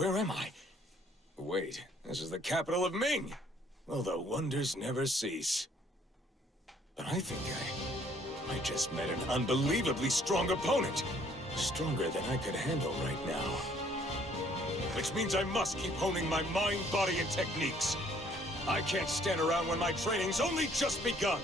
Where am I? Wait, this is the capital of Ming! Well, the wonders never cease. But I think I just met an unbelievably strong opponent. Stronger than I could handle right now. Which means I must keep honing my mind, body, and techniques. I can't stand around when my training's only just begun.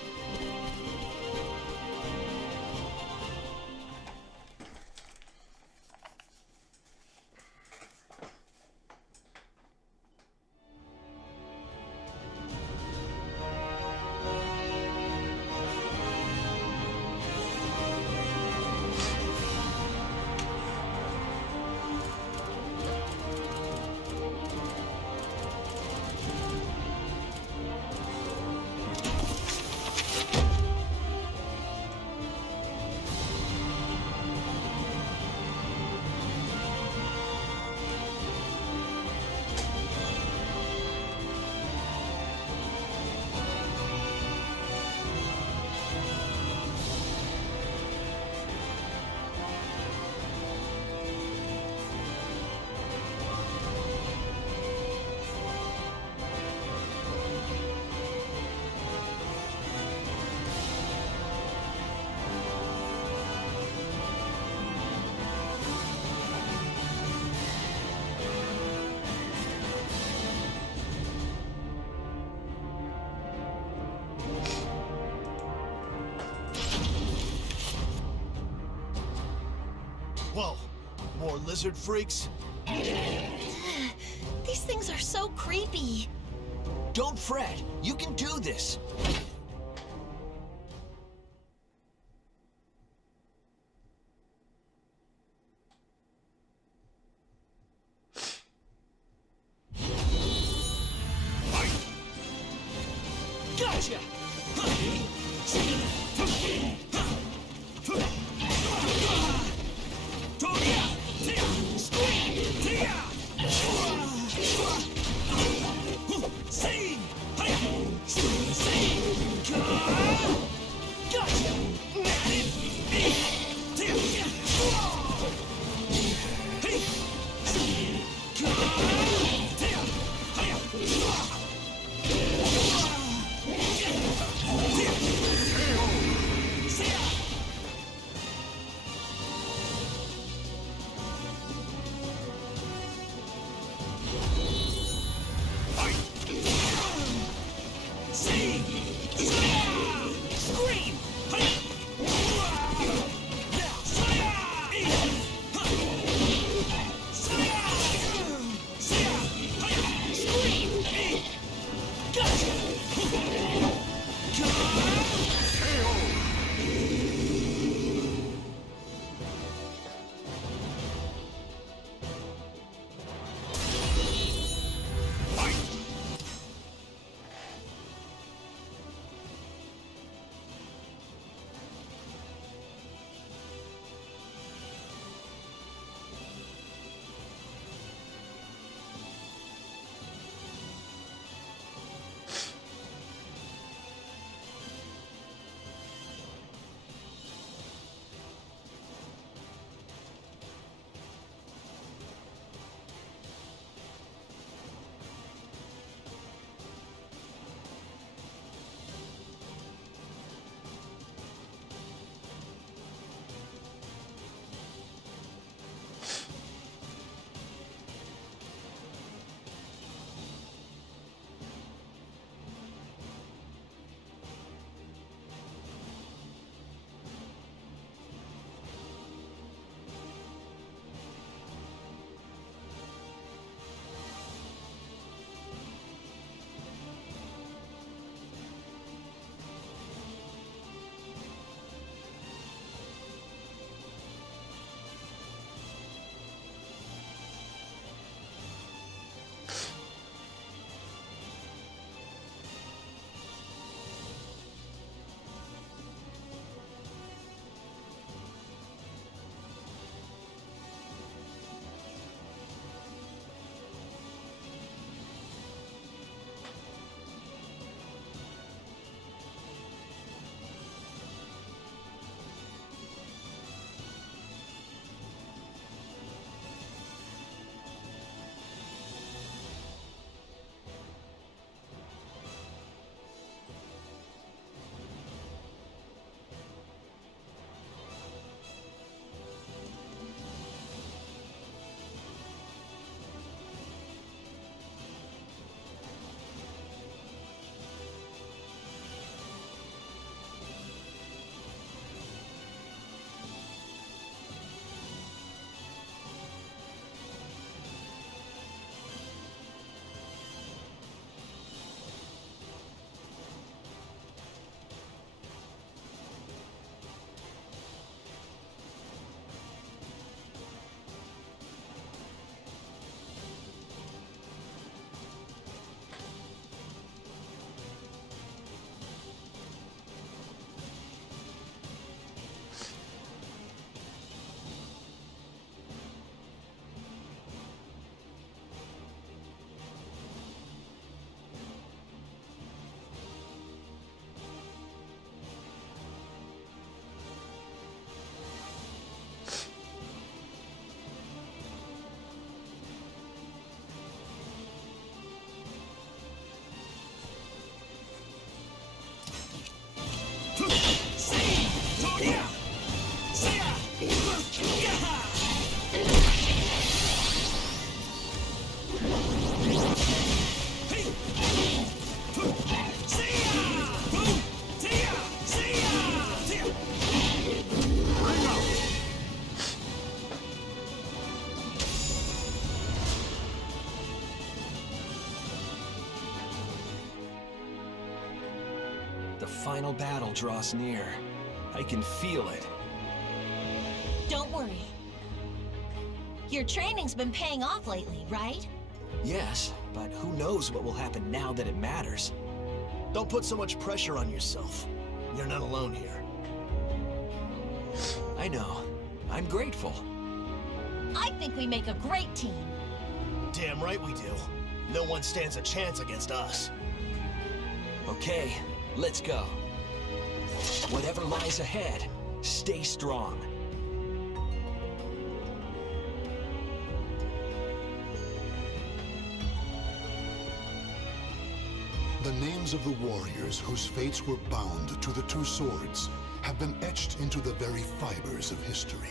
Whoa, more lizard freaks? These things are so creepy. Don't fret, you can do this. Gotcha! See! the final battle draws near. I can feel it. Don't worry. Your training's been paying off lately, right? Yes, but who knows what will happen now that it matters. Don't put so much pressure on yourself. You're not alone here. I know. I'm grateful. I think we make a great team. Damn right we do. No one stands a chance against us. Okay, let's go. Whatever lies ahead, stay strong. The names of the warriors whose fates were bound to the two swords have been etched into the very fibers of history.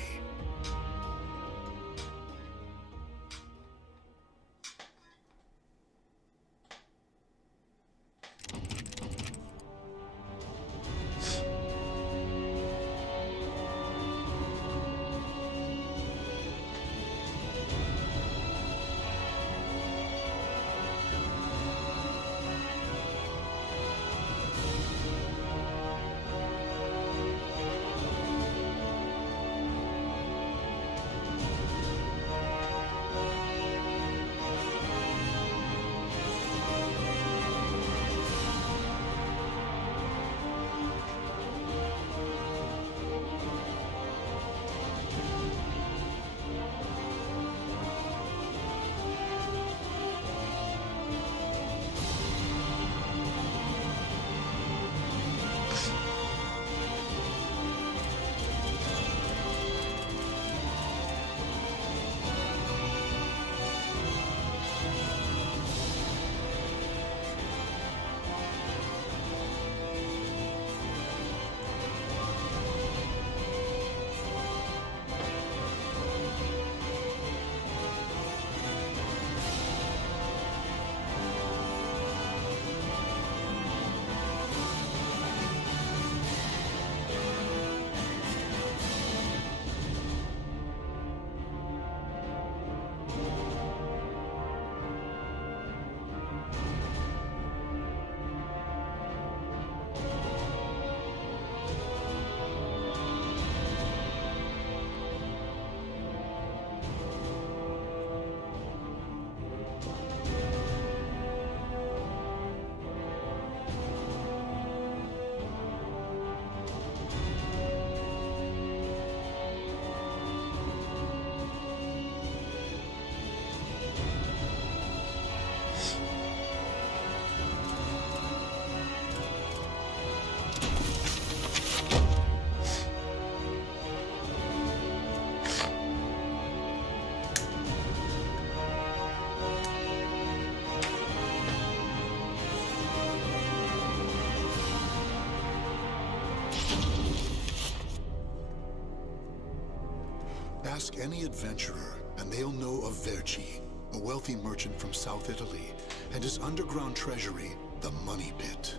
Ask any adventurer, and they'll know of Verci, a wealthy merchant from South Italy, and his underground treasury, the Money Pit.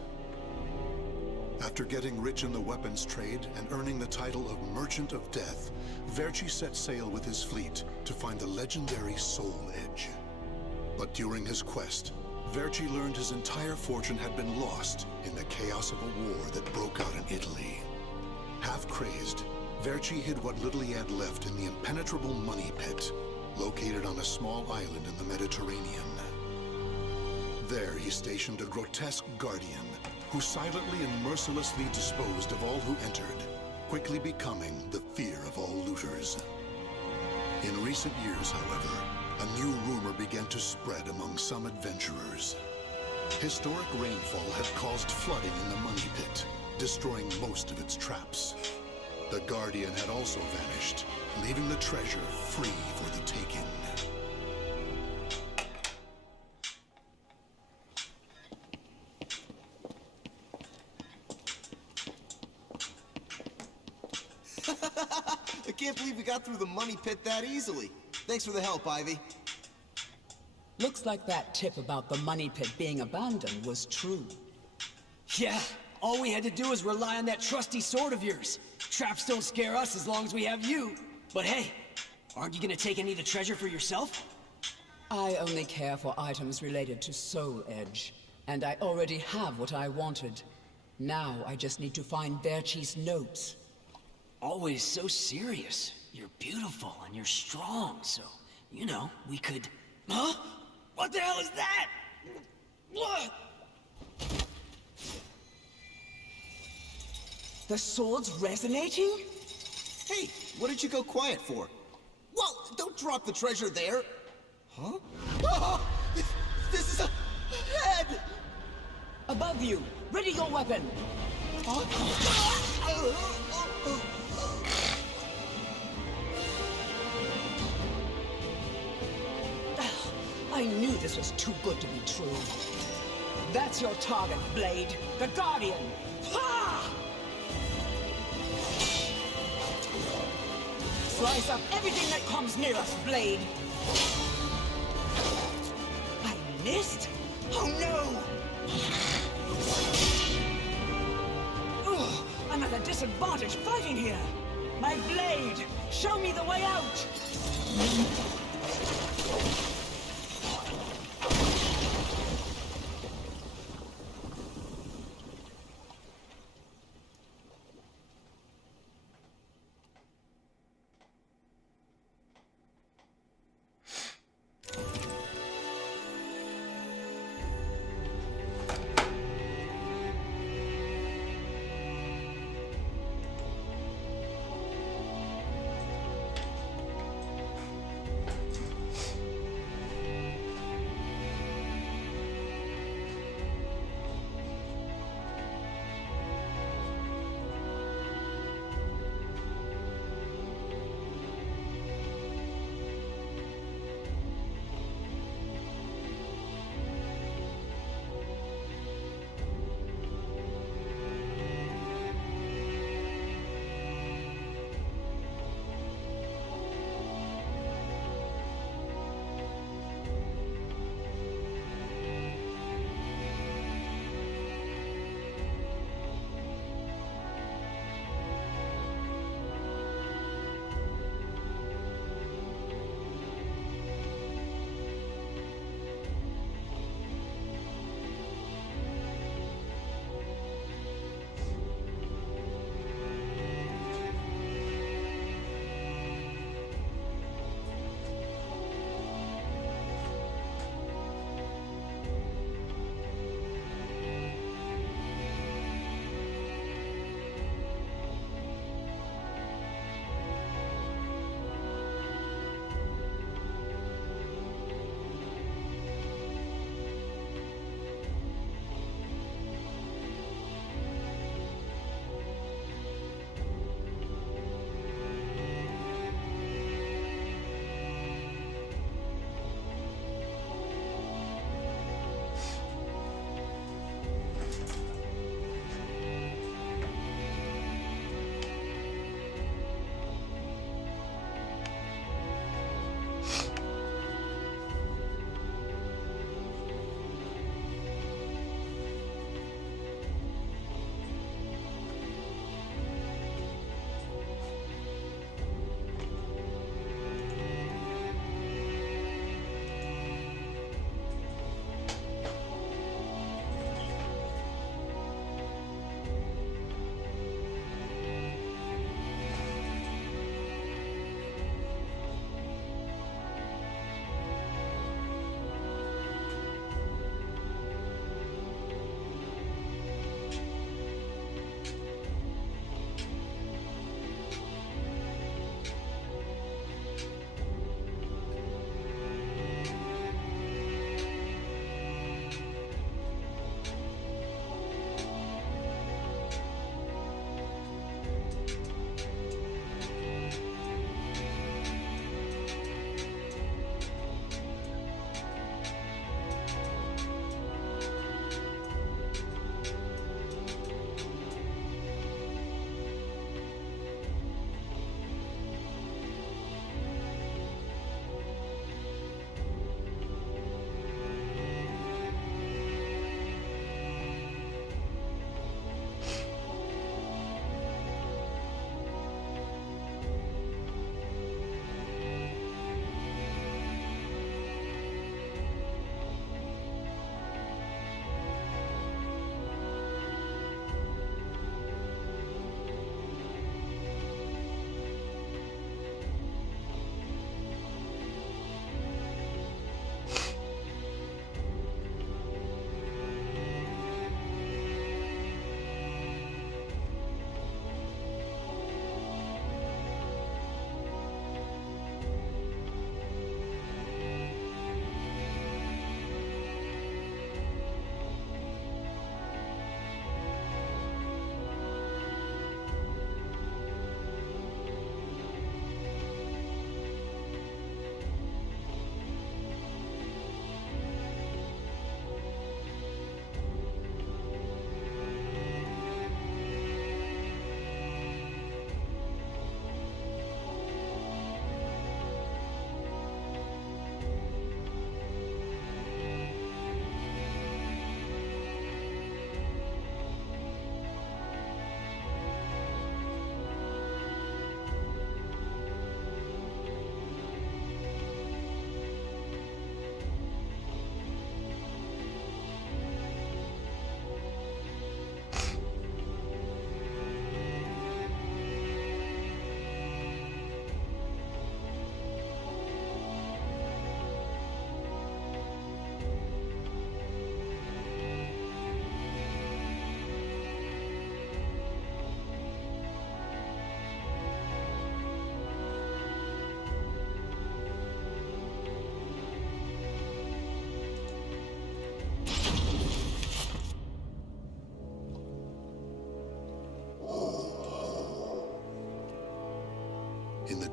After getting rich in the weapons trade and earning the title of Merchant of Death, Verci set sail with his fleet to find the legendary Soul Edge. But during his quest, Verci learned his entire fortune had been lost in the chaos of a war that broke out in Italy. Half crazed, Verci hid what little he had left in the impenetrable Money Pit, located on a small island in the Mediterranean. There he stationed a grotesque guardian, who silently and mercilessly disposed of all who entered, quickly becoming the fear of all looters. In recent years, however, a new rumor began to spread among some adventurers. Historic rainfall had caused flooding in the Money Pit, destroying most of its traps. The Guardian had also vanished, leaving the treasure free for the taking. I can't believe we got through the Money Pit that easily. Thanks for the help, Ivy. Looks like that tip about the Money Pit being abandoned was true. Yeah, all we had to do was rely on that trusty sword of yours. Traps don't scare us as long as we have you. But hey, aren't you gonna take any of the treasure for yourself? I only care for items related to Soul Edge, and I already have what I wanted. Now I just need to find Verci's notes. Always so serious. You're beautiful and you're strong, so, you know, we could... Huh? What the hell is that? The sword's resonating? Hey, what did you go quiet for? Whoa, don't drop the treasure there! Huh? Oh, this is a head! Above you! Ready your weapon! I knew this was too good to be true. That's your target, Blade. The Guardian! Ha! Slice up everything that comes near us, Blade! I missed? Oh no! Ugh, I'm at a disadvantage fighting here! My blade! Show me the way out!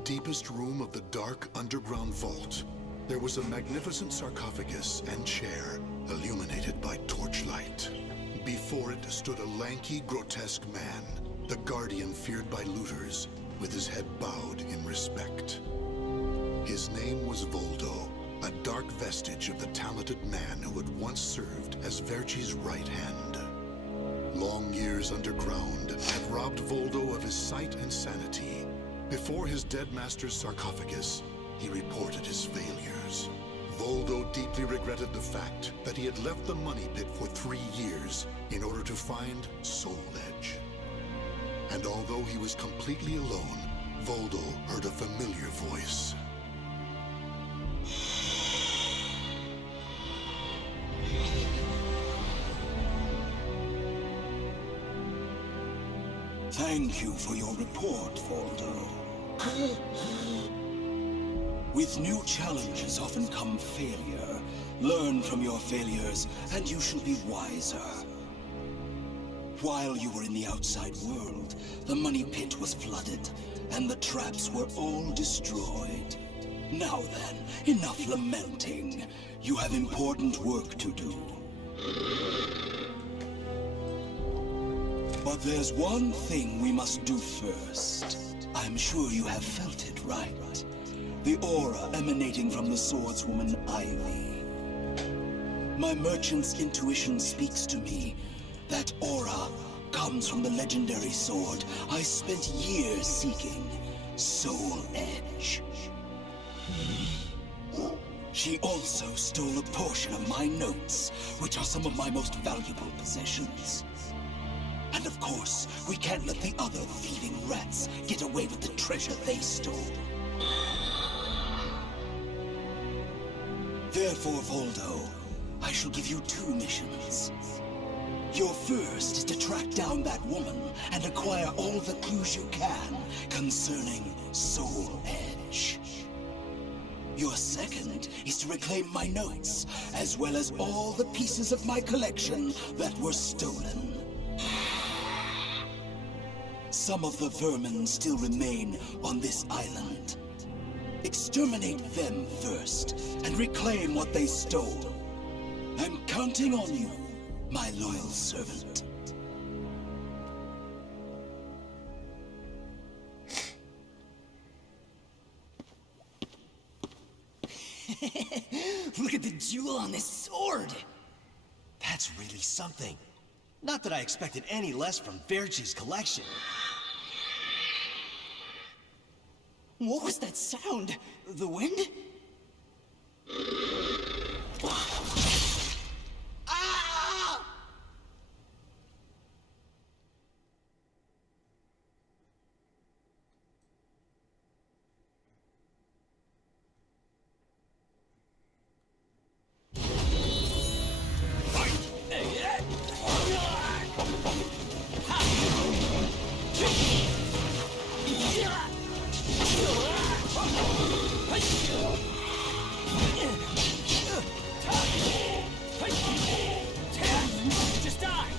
deepest room of the dark underground vault, there was a magnificent sarcophagus and chair illuminated by torchlight. Before it stood a lanky, grotesque man, the guardian feared by looters, with his head bowed in respect. His name was Voldo, a dark vestige of the talented man who had once served as Verci's right hand. Long years underground had robbed Voldo of his sight and sanity. Before his dead master's sarcophagus, he reported his failures. Voldo deeply regretted the fact that he had left the money pit for 3 years in order to find Soul Edge. And although he was completely alone, Voldo heard a familiar voice. Thank you for your report, Voldo. With new challenges often come failure. Learn from your failures, and you shall be wiser. While you were in the outside world, the money pit was flooded, and the traps were all destroyed. Now then, enough lamenting. You have important work to do. But there's one thing we must do first. I'm sure you have felt it, right? The aura emanating from the swordswoman Ivy. My merchant's intuition speaks to me. That aura comes from the legendary sword I spent years seeking, Soul Edge. She also stole a portion of my notes, which are some of my most valuable possessions. And of course, we can't let the other thieving rats get away with the treasure they stole. Therefore, Voldo, I shall give you 2 missions. Your first is to track down that woman and acquire all the clues you can concerning Soul Edge. Your second is to reclaim my notes, as well as all the pieces of my collection that were stolen. Some of the vermin still remain on this island. Exterminate them first, and reclaim what they stole. I'm counting on you, my loyal servant. Look at the jewel on this sword! That's really something. Not that I expected any less from Verci's collection. What was that sound? The wind? Ah! Just die!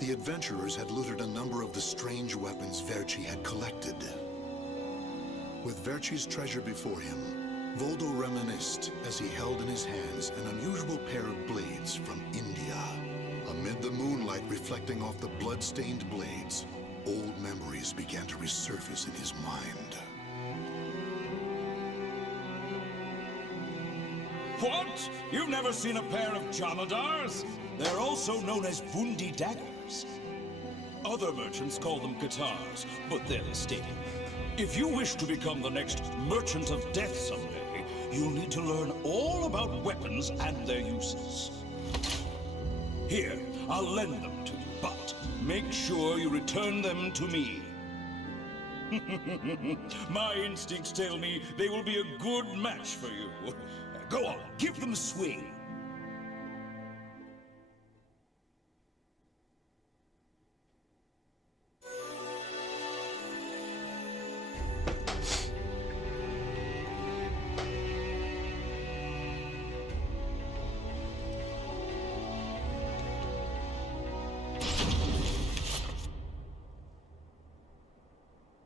The adventurers had looted a number of the strange weapons Verci had collected. With Verci's treasure before him, Voldo reminisced as he held in his hands an unusual pair of blades from India. Amid the moonlight reflecting off the blood-stained blades, old memories began to resurface in his mind. What? You've never seen a pair of Jamadars? They're also known as Bundi daggers. Other merchants call them guitars, but they're mistaken. If you wish to become the next Merchant of Death someday, you'll need to learn all about weapons and their uses. Here, I'll lend them to you, but make sure you return them to me. My instincts tell me they will be a good match for you. Go on, give them a swing.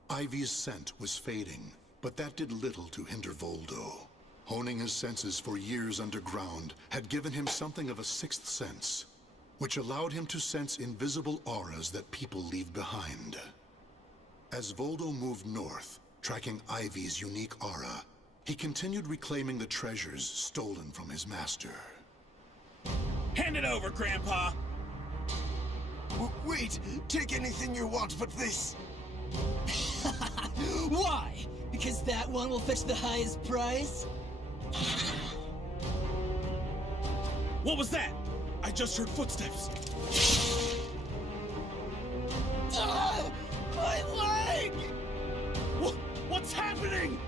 Ivy's scent was fading, but that did little to hinder Voldo. Honing his senses for years underground had given him something of a sixth sense, which allowed him to sense invisible auras that people leave behind. As Voldo moved north, tracking Ivy's unique aura, he continued reclaiming the treasures stolen from his master. Hand it over, Grandpa! Wait! Take anything you want but this! Why? Because that one will fetch the highest price? What was that? I just heard footsteps. My leg! What's happening?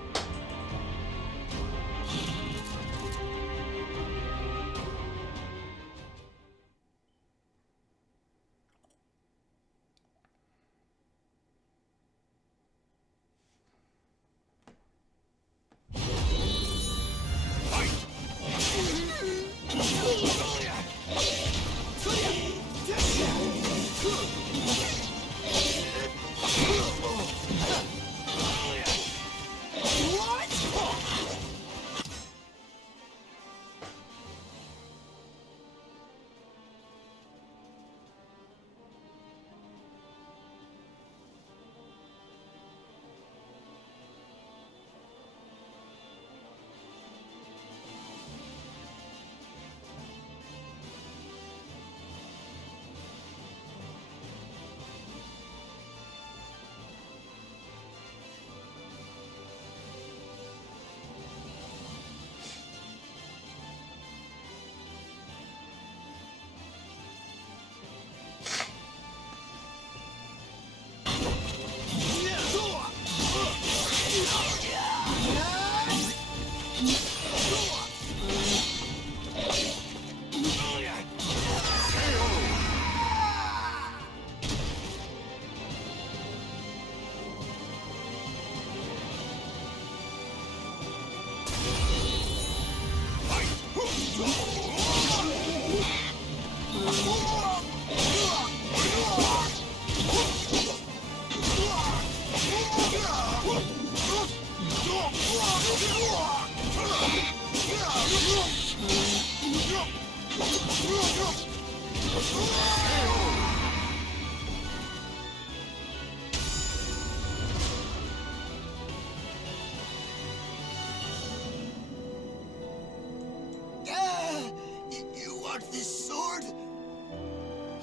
You want this sword?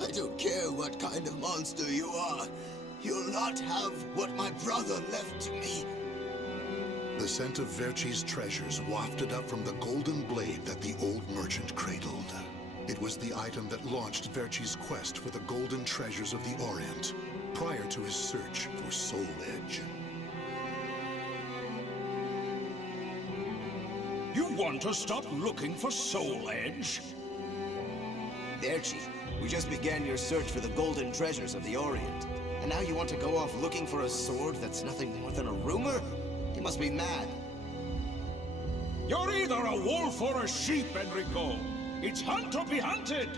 I don't care what kind of monster you are. You'll not have what my brother left to me. The scent of Verci's treasures wafted up from the golden blade that the old merchant cradled. It was the item that launched Verci's quest for the golden treasures of the Orient, prior to his search for Soul Edge. You want to stop looking for Soul Edge? Verci, we just began your search for the golden treasures of the Orient. And now you want to go off looking for a sword that's nothing more than a rumor? You must be mad. You're either a wolf or a sheep, Enrico. It's hunt or be hunted.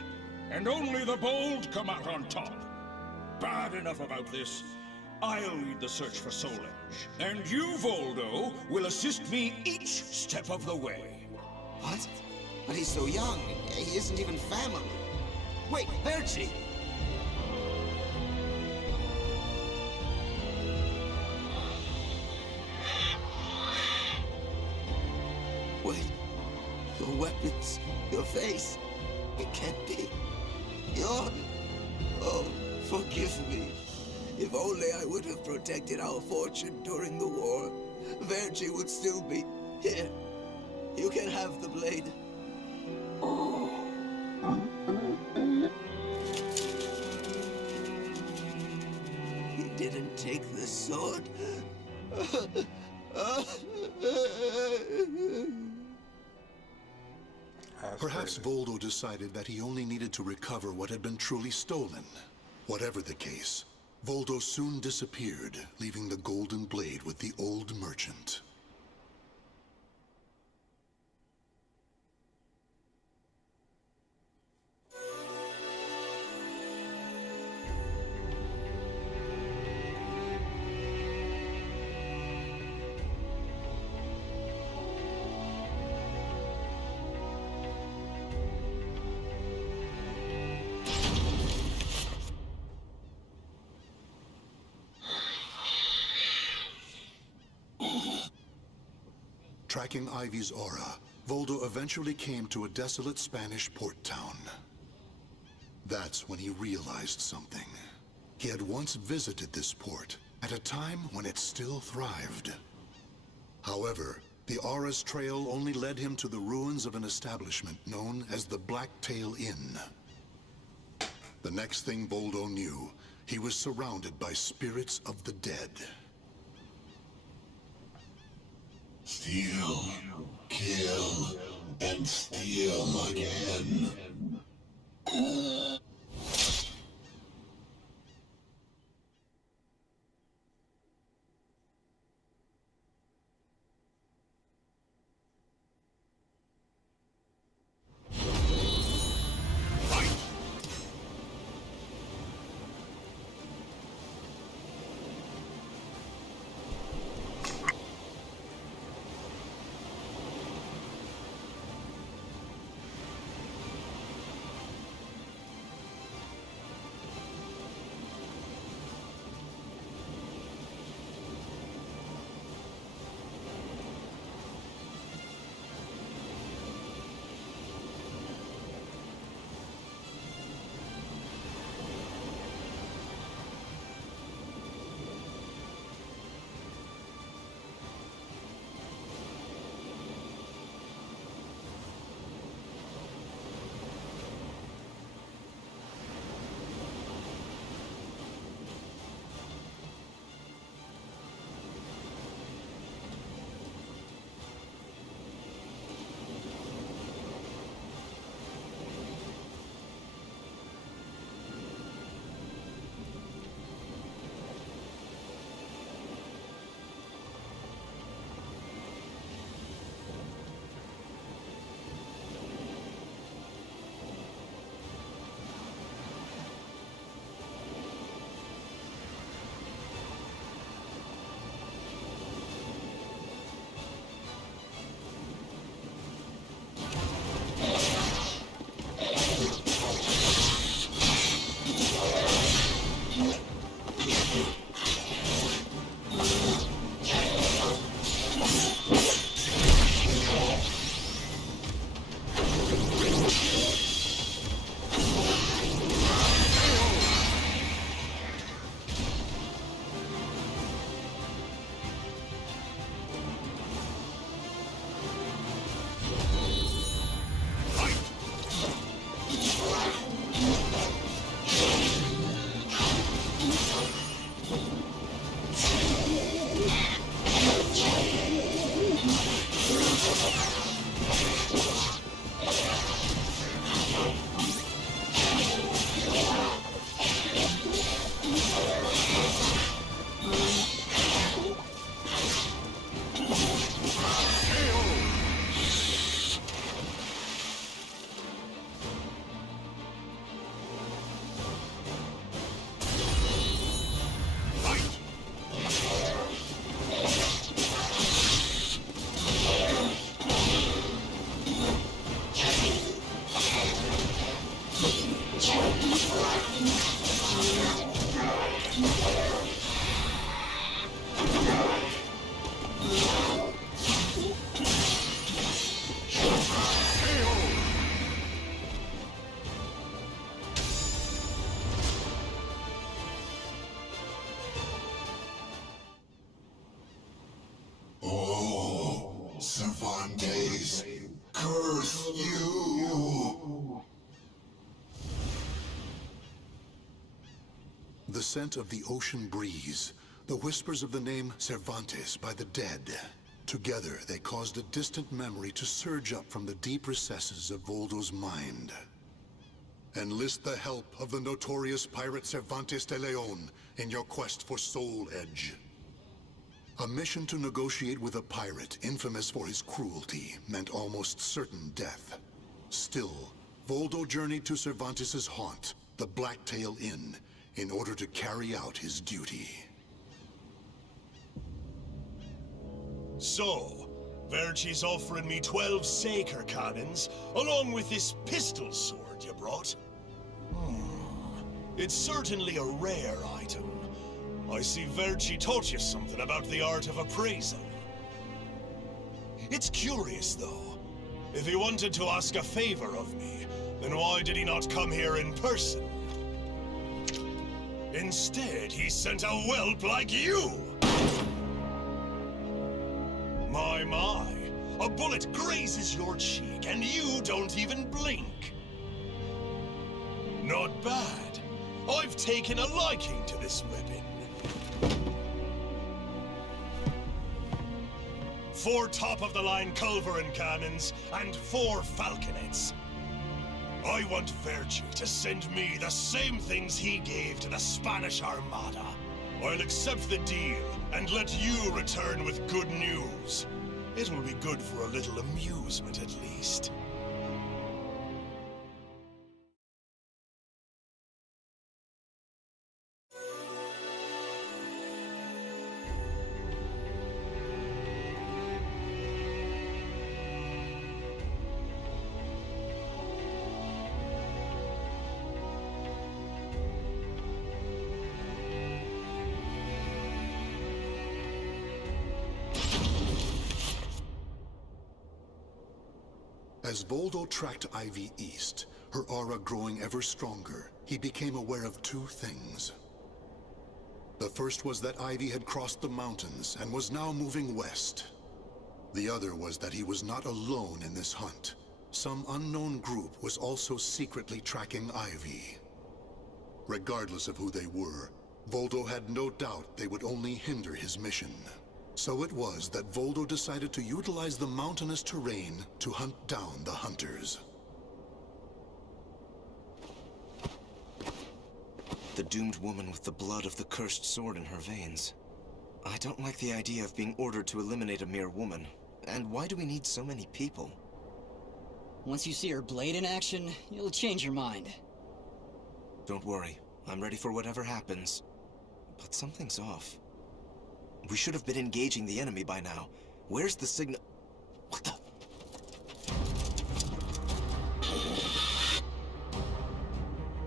And only the bold come out on top. Bad enough about this. I'll lead the search for Soul Edge. And you, Voldo, will assist me each step of the way. What? But he's so young. He isn't even family. Wait, Verci! Wait. Your weapons, your face. It can't be. You're... Oh, forgive me. If only I would have protected our fortune during the war, Verci would still be here. You can have the blade. He didn't take the sword. Perhaps Voldo decided that he only needed to recover what had been truly stolen. Whatever the case, Voldo soon disappeared, leaving the golden blade with the old merchant. Tracking Ivy's aura, Voldo eventually came to a desolate Spanish port town. That's when he realized something. He had once visited this port, at a time when it still thrived. However, the aura's trail only led him to the ruins of an establishment known as the Blacktail Inn. The next thing Voldo knew, he was surrounded by spirits of the dead. Steal, kill, and steal again. curse you! The scent of the ocean breeze, the whispers of the name Cervantes by the dead. Together, they caused a distant memory to surge up from the deep recesses of Voldo's mind. Enlist the help of the notorious pirate Cervantes de Leon in your quest for Soul Edge. A mission to negotiate with a pirate infamous for his cruelty meant almost certain death. Still, Voldo journeyed to Cervantes' haunt, the Blacktail Inn, in order to carry out his duty. So, Verci's offering me 12 Saker cannons, along with this pistol sword you brought. It's certainly a rare item. I see Verci taught you something about the art of appraisal. It's curious, though. If he wanted to ask a favor of me, then why did he not come here in person? Instead, he sent a whelp like you! My. A bullet grazes your cheek, and you don't even blink. Not bad. I've taken a liking to this weapon. 4 top-of-the-line culverin cannons, and 4 falconets. I want Verci to send me the same things he gave to the Spanish Armada. I'll accept the deal, and let you return with good news. It'll be good for a little amusement, at least. As Voldo tracked Ivy east, her aura growing ever stronger, he became aware of 2 things. The first was that Ivy had crossed the mountains and was now moving west. The other was that he was not alone in this hunt. Some unknown group was also secretly tracking Ivy. Regardless of who they were, Voldo had no doubt they would only hinder his mission. So it was that Voldo decided to utilize the mountainous terrain to hunt down the hunters. The doomed woman with the blood of the cursed sword in her veins. I don't like the idea of being ordered to eliminate a mere woman. And why do we need so many people? Once you see her blade in action, you'll change your mind. Don't worry. I'm ready for whatever happens. But something's off. We should have been engaging the enemy by now. Where's the signal? What the?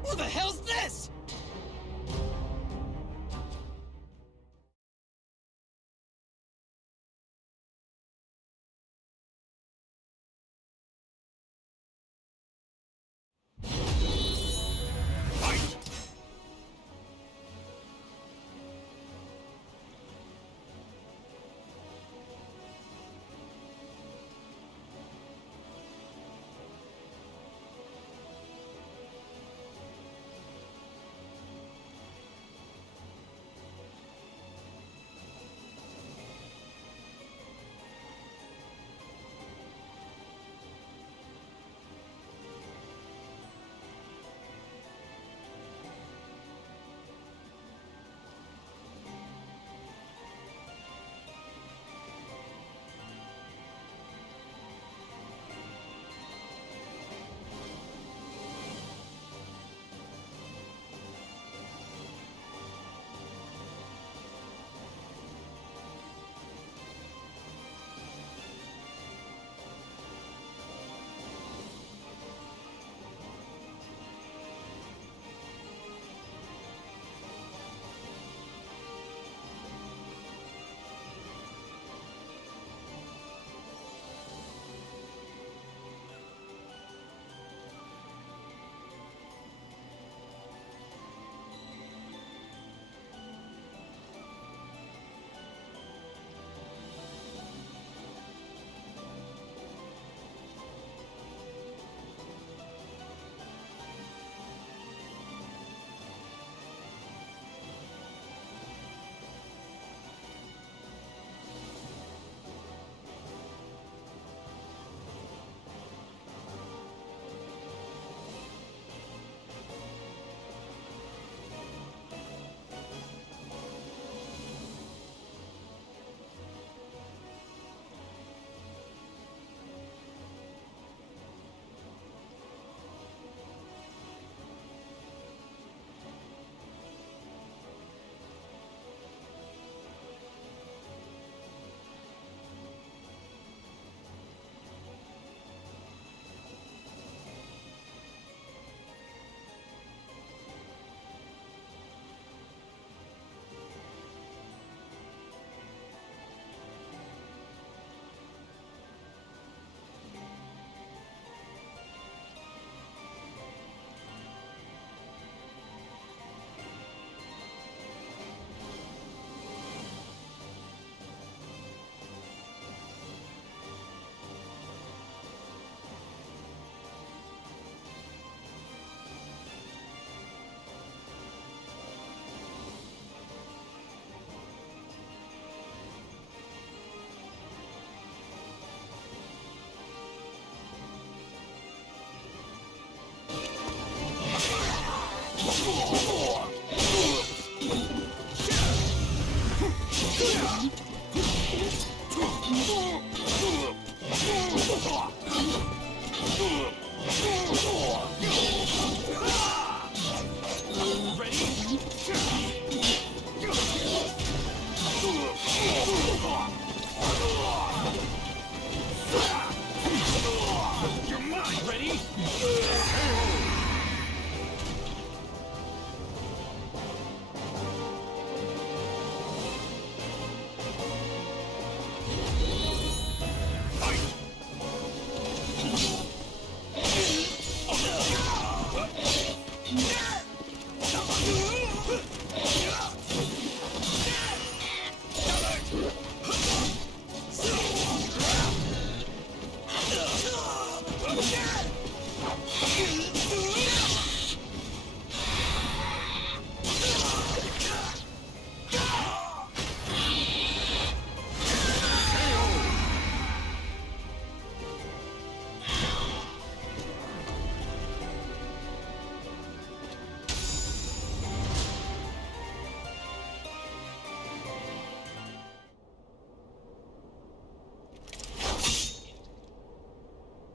Who the hell's this?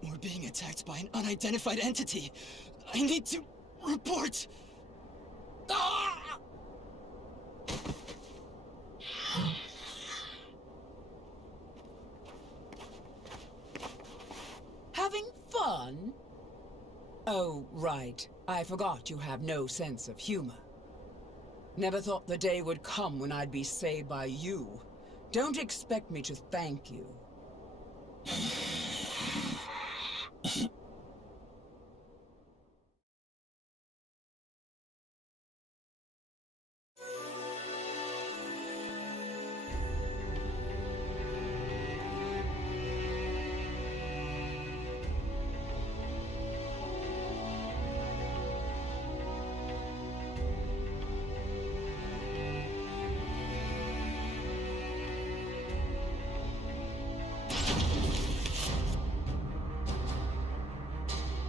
We're being attacked by an unidentified entity. I need to report. Ah! Having fun? Oh, right. I forgot you have no sense of humor. Never thought the day would come when I'd be saved by you. Don't expect me to thank you.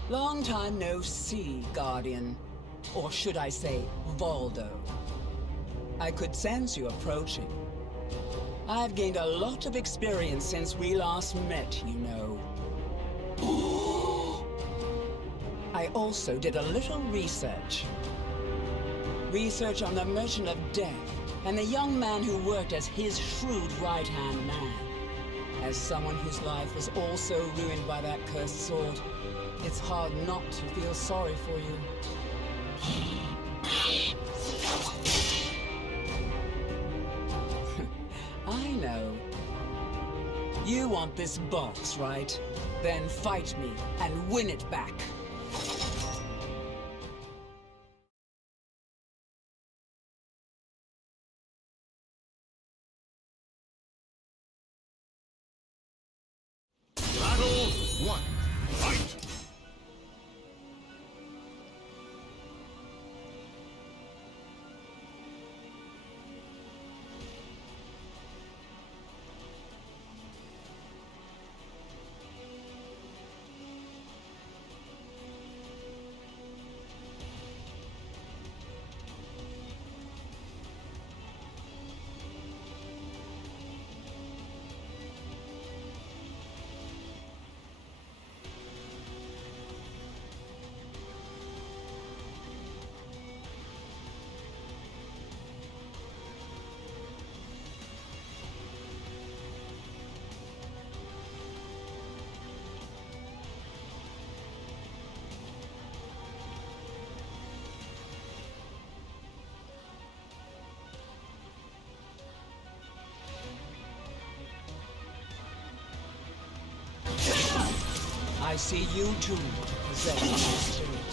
Long time no see, Guardian. Or should I say, Voldo. I could sense you approaching. I've gained a lot of experience since we last met, you know. I also did a little research. Research on the Merchant of Death, and the young man who worked as his shrewd right-hand man. As someone whose life was also ruined by that cursed sword, it's hard not to feel sorry for you. I know. You want this box, right? Then fight me and win it back. Battle 1. Fight! I see you too, possessing my spirit.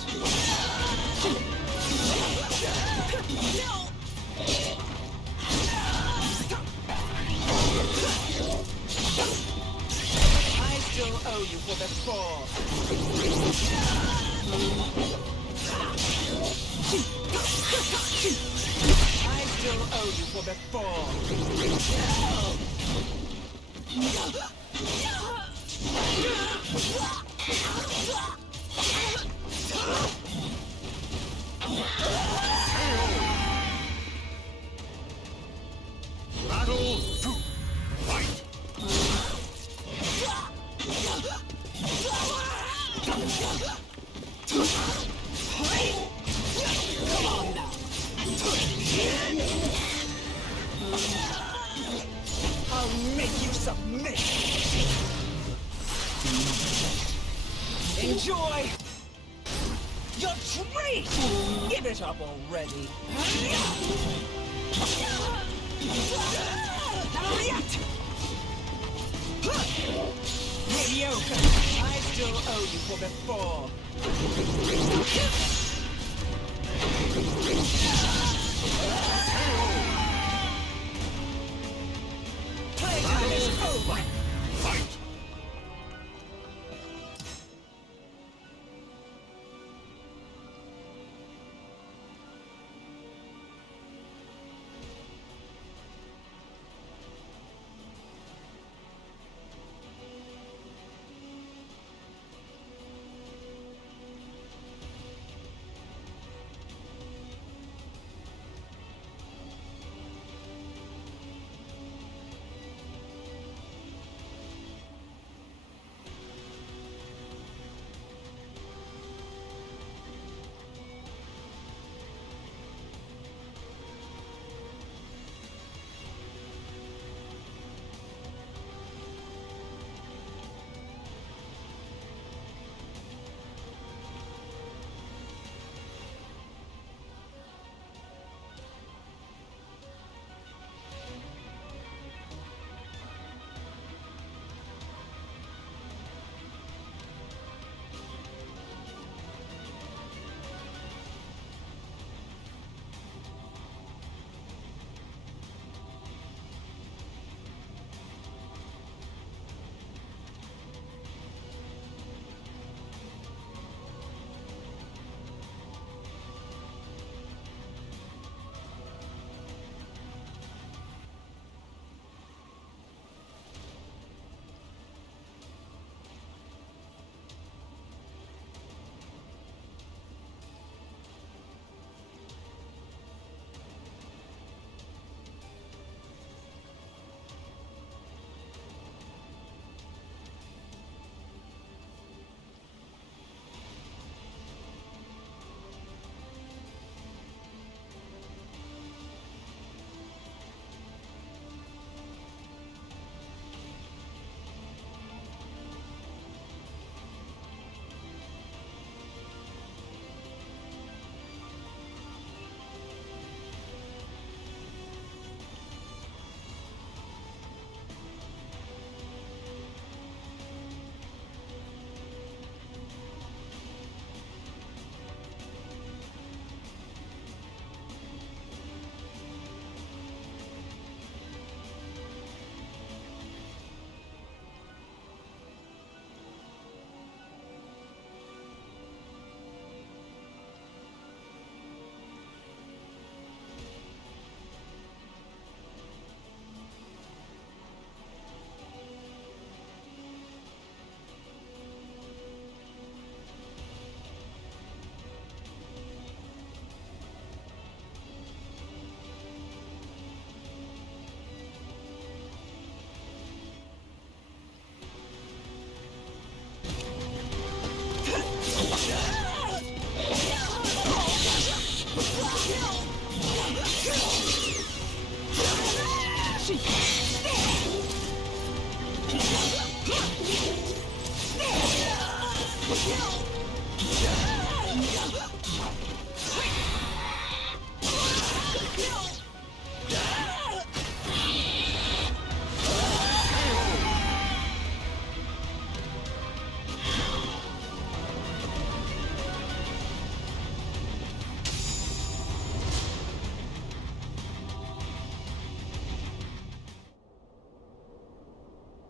I still owe you for the fall. I still owe you for the fall. Battle 2. Fight! Come on now. I'll make you submit. Enjoy your treat. Give it up already. Now react. Mediocre. I still owe you for before. Playtime is over. Fight!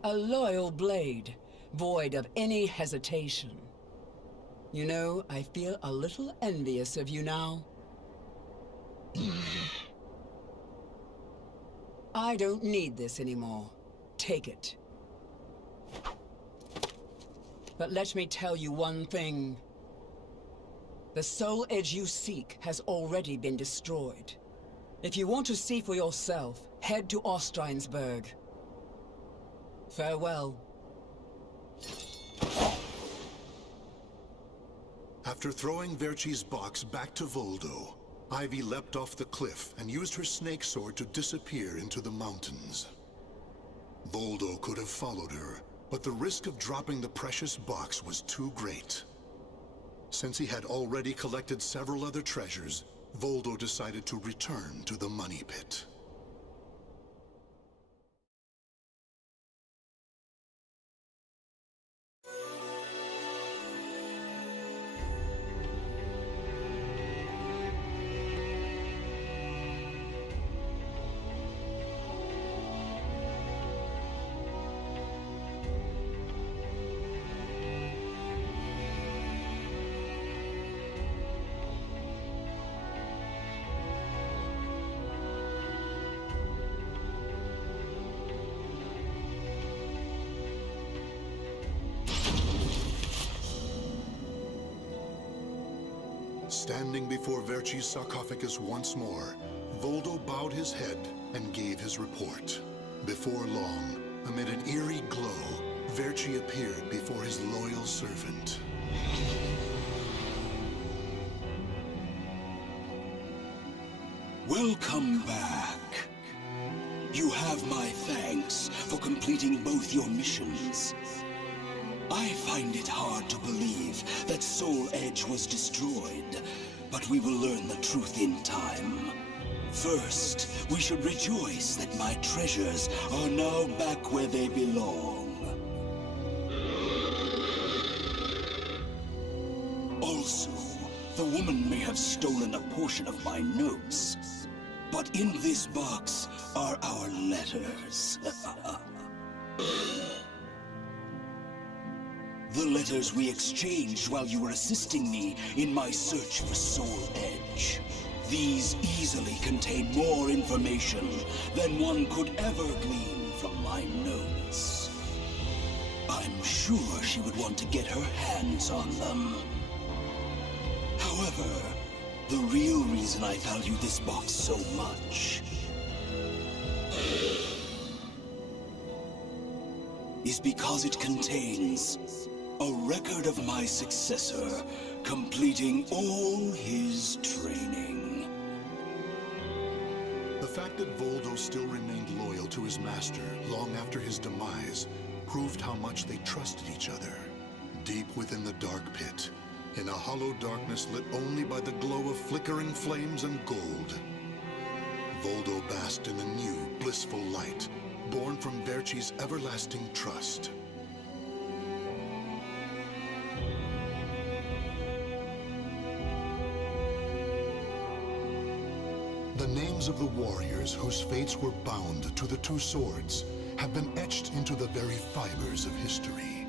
A loyal blade, void of any hesitation. You know, I feel a little envious of you now. I don't need this anymore. Take it. But let me tell you one thing. The soul edge you seek has already been destroyed. If you want to see for yourself, head to Ostreinsburg. Farewell. After throwing Verci's box back to Voldo, Ivy leapt off the cliff and used her snake sword to disappear into the mountains. Voldo could have followed her, but the risk of dropping the precious box was too great. Since he had already collected several other treasures, Voldo decided to return to the money pit. Standing before Verci's sarcophagus once more, Voldo bowed his head and gave his report. Before long, amid an eerie glow, Verci appeared before his loyal servant. Welcome back. You have my thanks for completing both your missions. I find it hard to believe that Soul Edge was destroyed, but we will learn the truth in time. First, we should rejoice that my treasures are now back where they belong. Also, the woman may have stolen a portion of my notes, but in this box are our letters. The letters we exchanged while you were assisting me in my search for Soul Edge. These easily contain more information than one could ever glean from my notes. I'm sure she would want to get her hands on them. However, the real reason I value this box so much is because it contains a record of my successor completing all his training. The fact that Voldo still remained loyal to his master long after his demise proved how much they trusted each other. Deep within the dark pit, in a hollow darkness lit only by the glow of flickering flames and gold, Voldo basked in a new, blissful light, born from Verci's everlasting trust. The names of the warriors whose fates were bound to the two swords have been etched into the very fibers of history.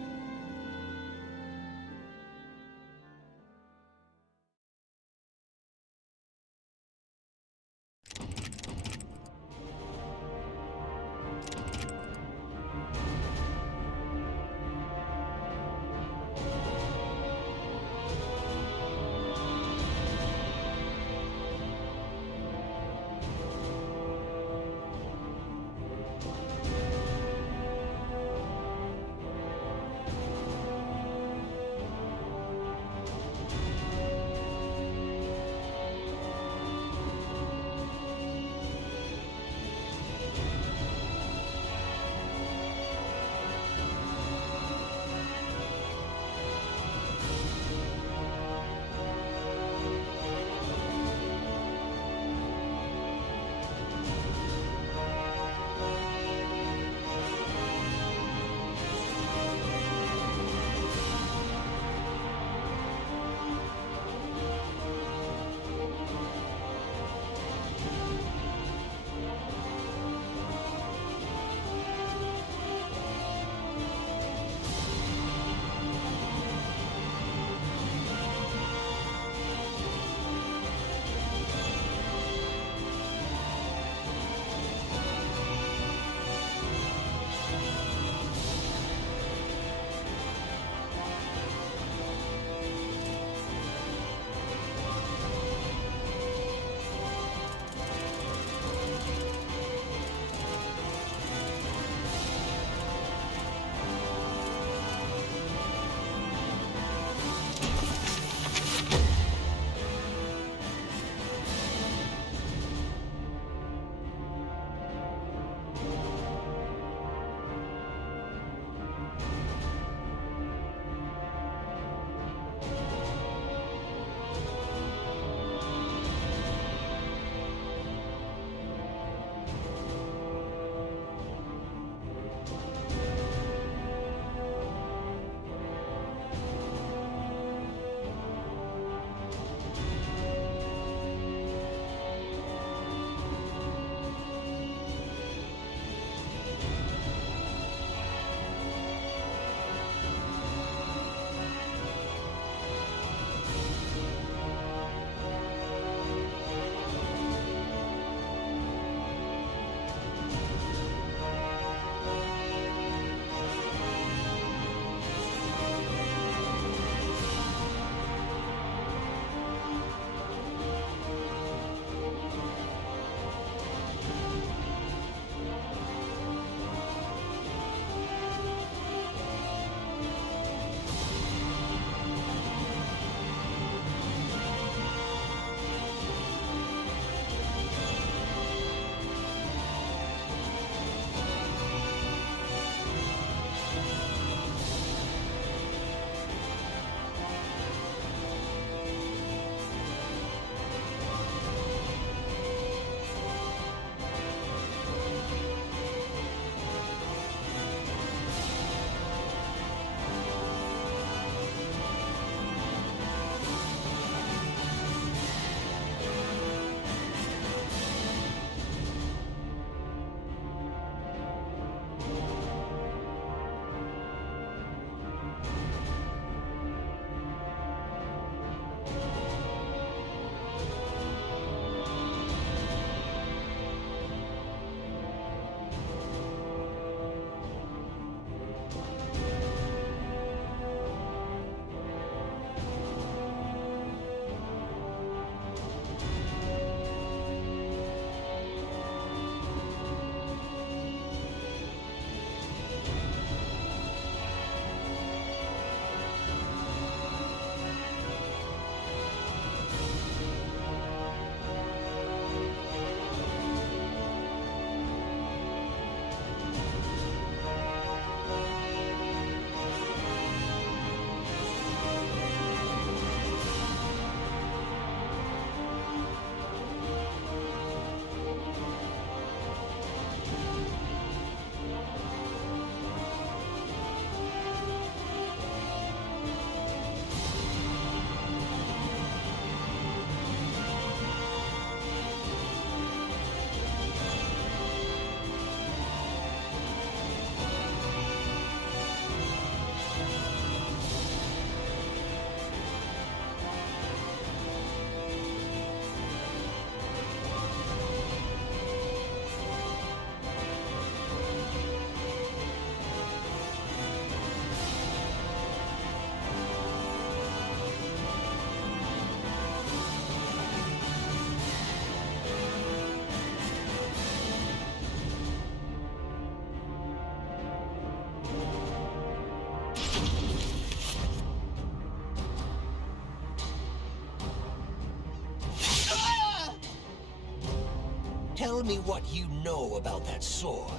Tell me what you know about that sword.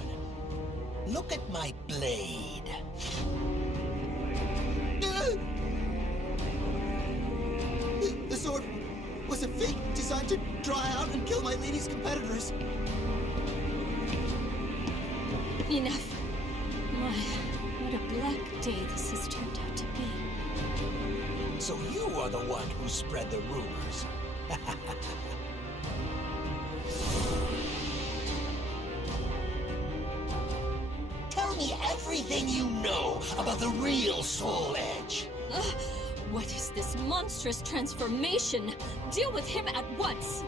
Look at my blade. The sword was a fake designed to dry out and kill my lady's competitors. Enough. My, what a black day this has turned out to be. So you are the one who spread the rumors. Tell me everything you know about the real Soul Edge. What is this monstrous transformation? Deal with him at once!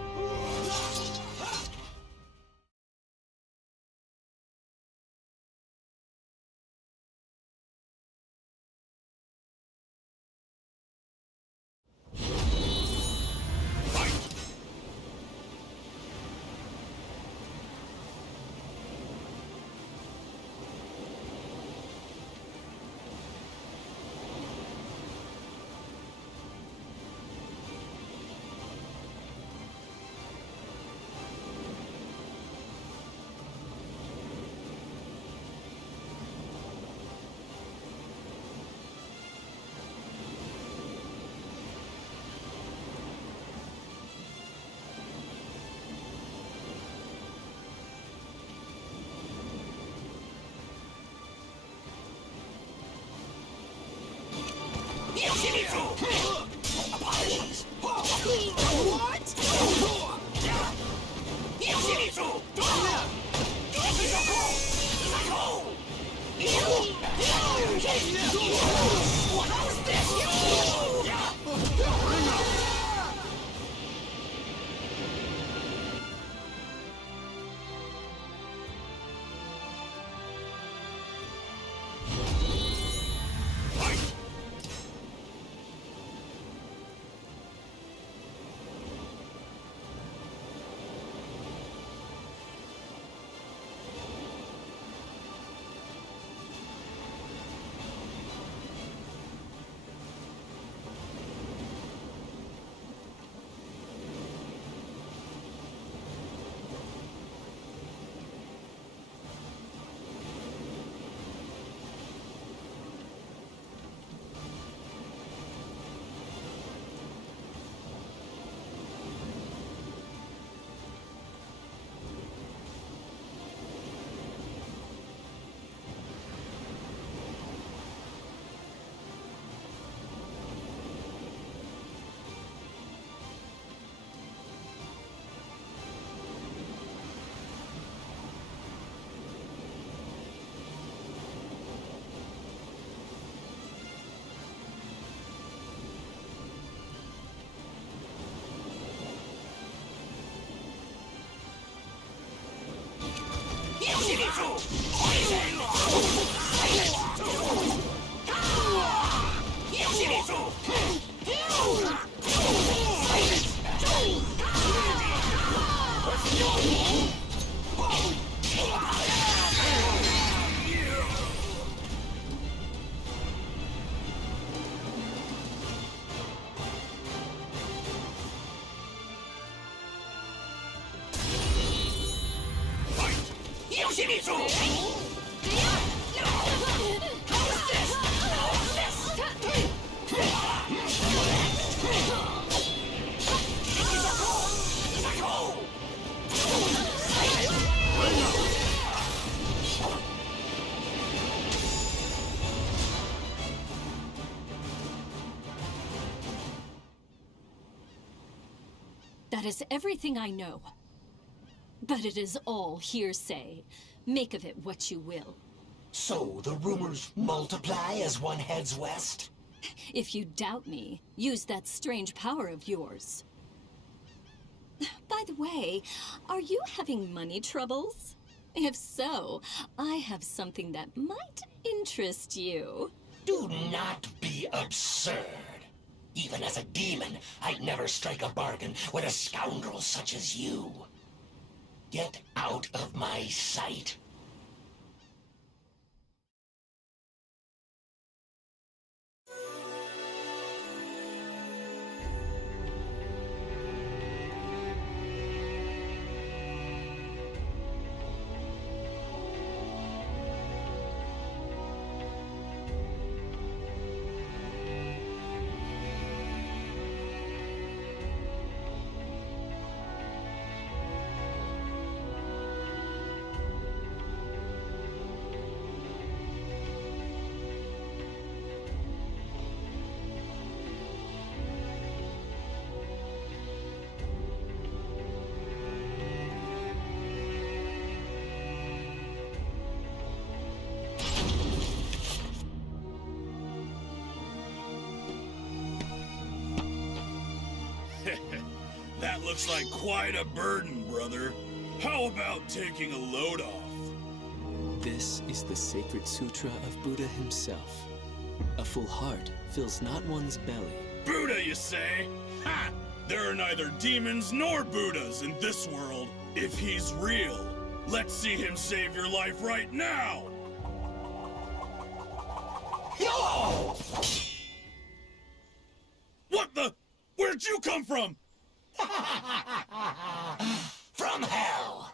Apologies. What? That is everything I know. But it is all hearsay. Make of it what you will. So the rumors multiply as one heads west? If you doubt me, use that strange power of yours. By the way, are you having money troubles? If so, I have something that might interest you. Do not be absurd. Even as a demon, I'd never strike a bargain with a scoundrel such as you. Get out of my sight. That looks like quite a burden, brother. How about taking a load off? This is the sacred sutra of Buddha himself. A full heart fills not one's belly. Buddha, you say? Ha! There are neither demons nor Buddhas in this world. If he's real, let's see him save your life right now! Yo! What the? Where'd you come from? From hell!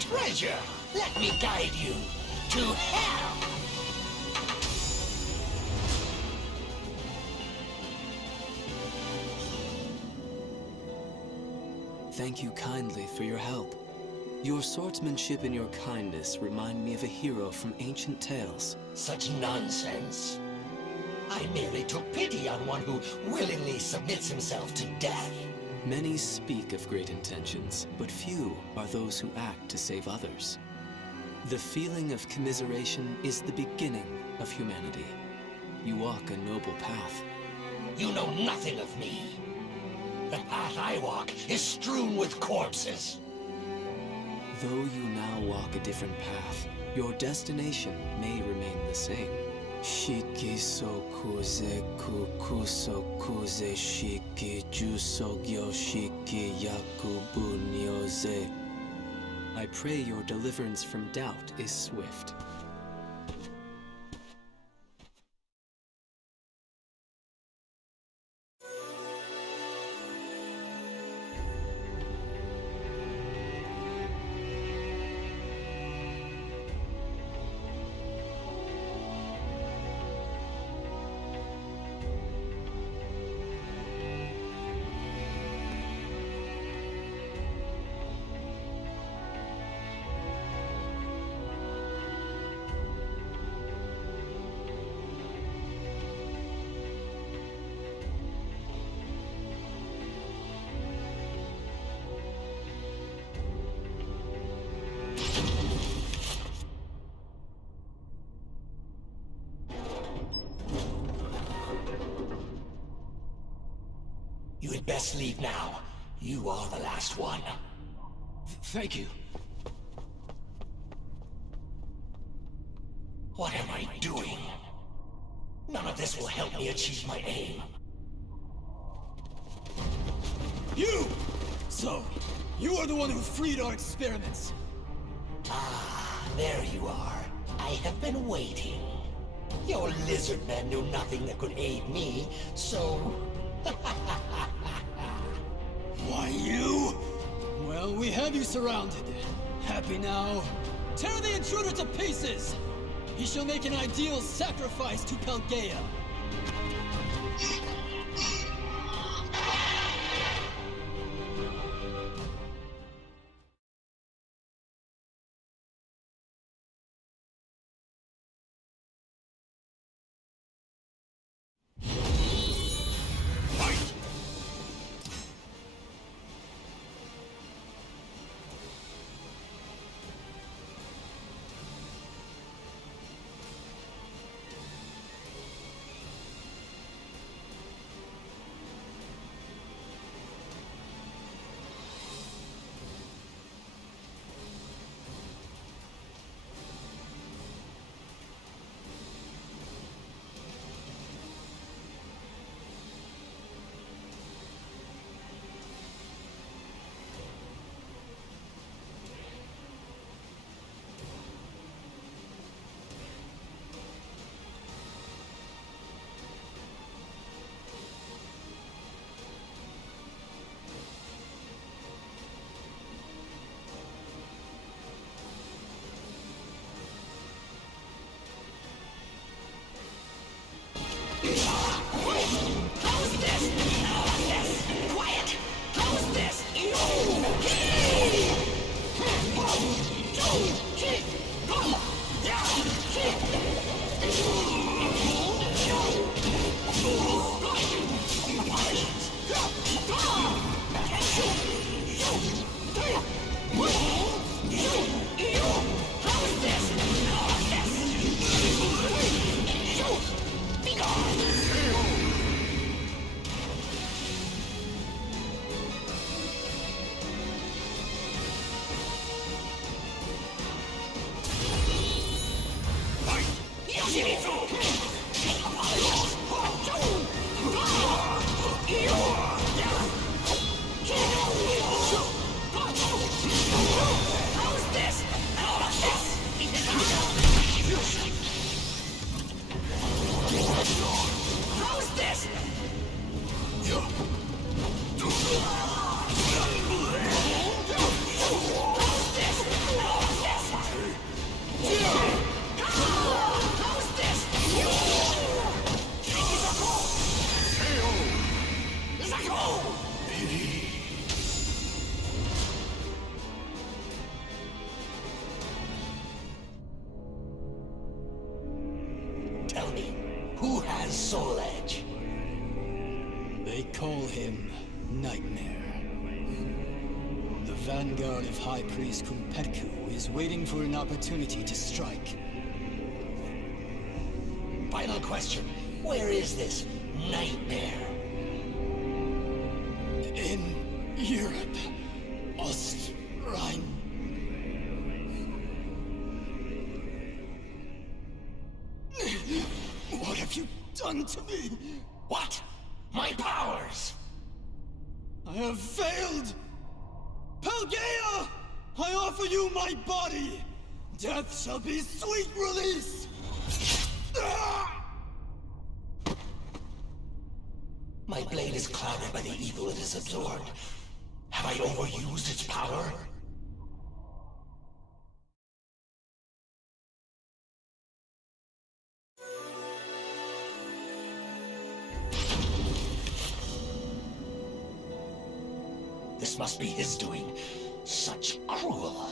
Treasure, let me guide you to hell! Thank you kindly for your help. Your swordsmanship and your kindness remind me of a hero from ancient tales. Such nonsense. I merely took pity on one who willingly submits himself to death. Many speak of great intentions, but few are those who act to save others. The feeling of commiseration is the beginning of humanity. You walk a noble path. You know nothing of me. The path I walk is strewn with corpses. Though you now walk a different path, your destination may remain the same. Shiki sokuze kukuso kuze shiki jusogyo shiki yakubu nyoze. I pray your deliverance from doubt is swift. You had best leave now. You are the last one. Thank you. What am I doing? None of this will help me achieve my aim. You! So, you are the one who freed our experiments. Ah, there you are. I have been waiting. Your lizard men knew nothing that could aid me, so... Why, you? Well, have you surrounded. Happy now? Tear the intruder to pieces! He shall make an ideal sacrifice to Pelgaea. Tell me, who has Soul Edge? They call him Nightmare. The vanguard of High Priest Kumperku is waiting for an opportunity to strike. Final question. Where is this Nightmare? In Europe. Ostrine. What have you done to me? What? My powers! I have failed! Pelgaea! I offer you my body! Death shall be sweet release! My blade is clouded by the evil it has absorbed. Have I overused its power? This must be his doing. Such cruel.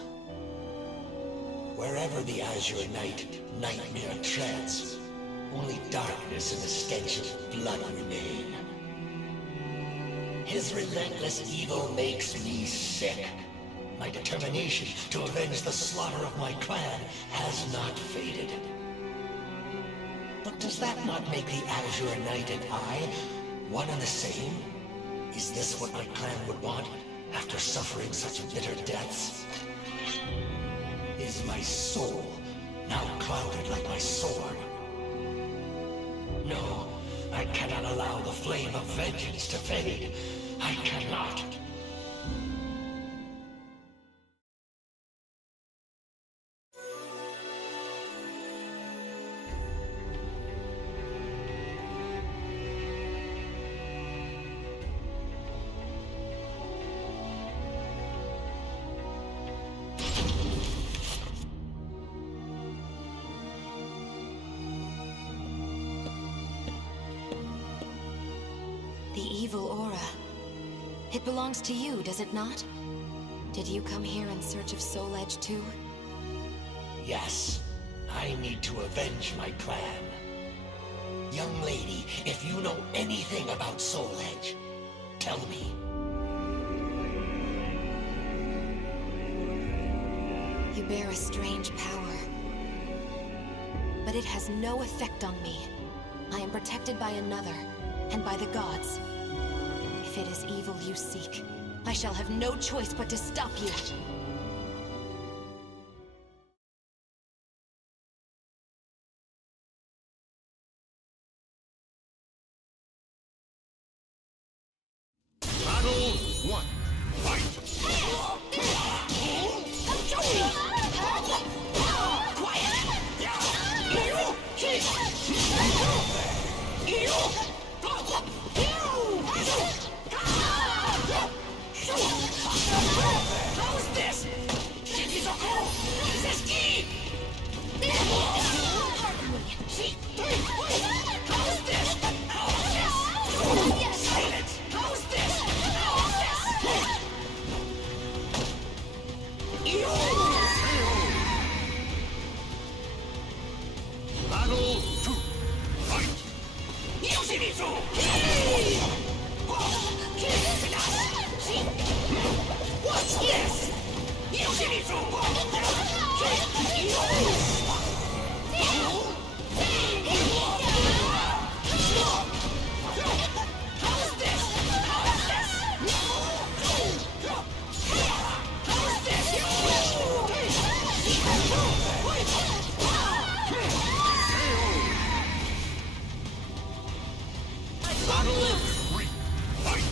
Wherever the Azure Knight Nightmare treads, only darkness and the stench of blood remain. His relentless evil makes me sick. My determination to avenge the slaughter of my clan has not faded. But does that not make the Azure Knight and I one and the same? Is this what my clan would want after suffering such bitter deaths? Is my soul now clouded like my sword? No, I cannot allow the flame of vengeance to fade. I cannot. evil aura. It belongs to you, does it not? Did you come here in search of Soul Edge too? Yes. I need to avenge my clan. Young lady, if you know anything about Soul Edge, tell me. You bear a strange power. But it has no effect on me. I am protected by another, and by the gods. If it is evil you seek, I shall have no choice but to stop you. Battle 1. Fight! How's this? Silence! How's this? Battle 2. Fight! What's this? Battle 3. Fight!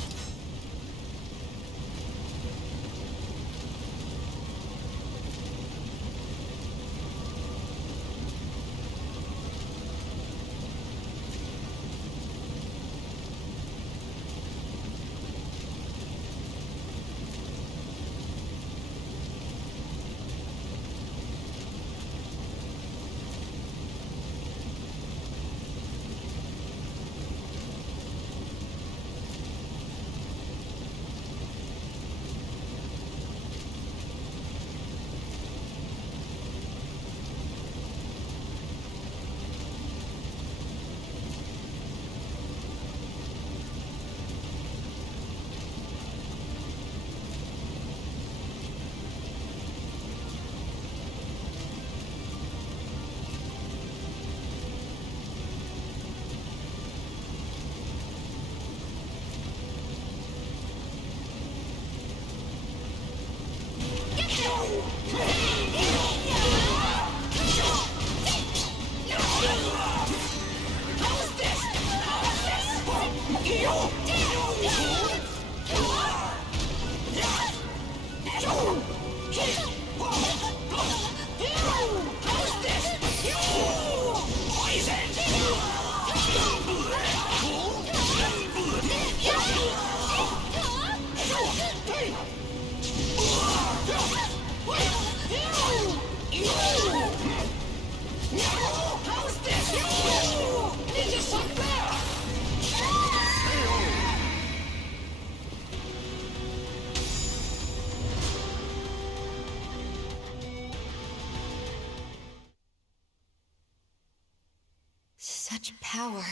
Such power.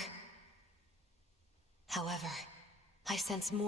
However, I sense more.